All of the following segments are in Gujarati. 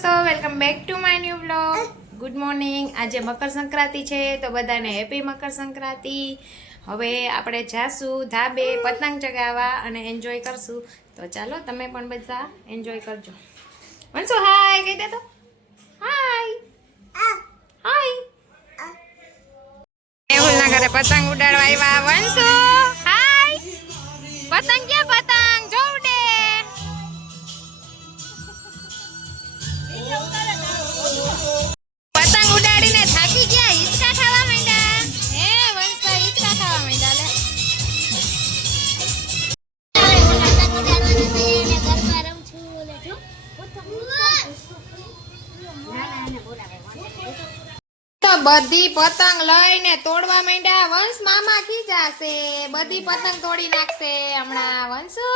દોસ્તો, welcome back to my new vlog. Good morning. આજે મકર સંક્રાંતિ છે તો બધાને હેપી મકર સંક્રાંતિ. હવે આપણે જાશું ધાબે પતંગ ચગાવવા અને એન્જોય કરશું. તો ચાલો તમે પણ બધા એન્જોય કરજો. વંશુ હાય કહી દે તો. હાય હાય. મેહુલના ઘરે પતંગ ઉડાડવા આવ્યા વંશુ. હાય. પતંગ ક્યાં પતંગ જો ઉડે. પતંગ ઉડાડીને થાકી ગયા, હિંચકા ખાવા માંડ્યા. હે વંશભાઈ હિંચકા ખાવા માંડ્યા લે. તો બધી પતંગ લઈને તોડવા માંડ્યા. વંશ મામા ખીજાશે, બધી પતંગ તોડી નાખશે હમણાં. વંશુ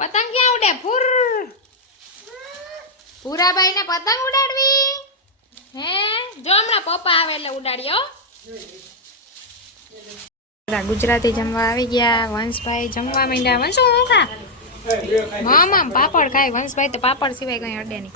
પતંગ ક્યાં ઉડે? ફૂર ભૂરાભાઈ ને પતંગ ઉડાડવી હે. જો હમણાં પપ્પા આવે એટલે ઉડાડ્યો. ગુજરાતી જમવા આવી ગયા. વંશભાઈ જમવા માંડ્યા. વંશુ હું ખા? મામા પાપડ ખાય. વંશભાઈ તો પાપડ સિવાય કઈ અડે નહીં.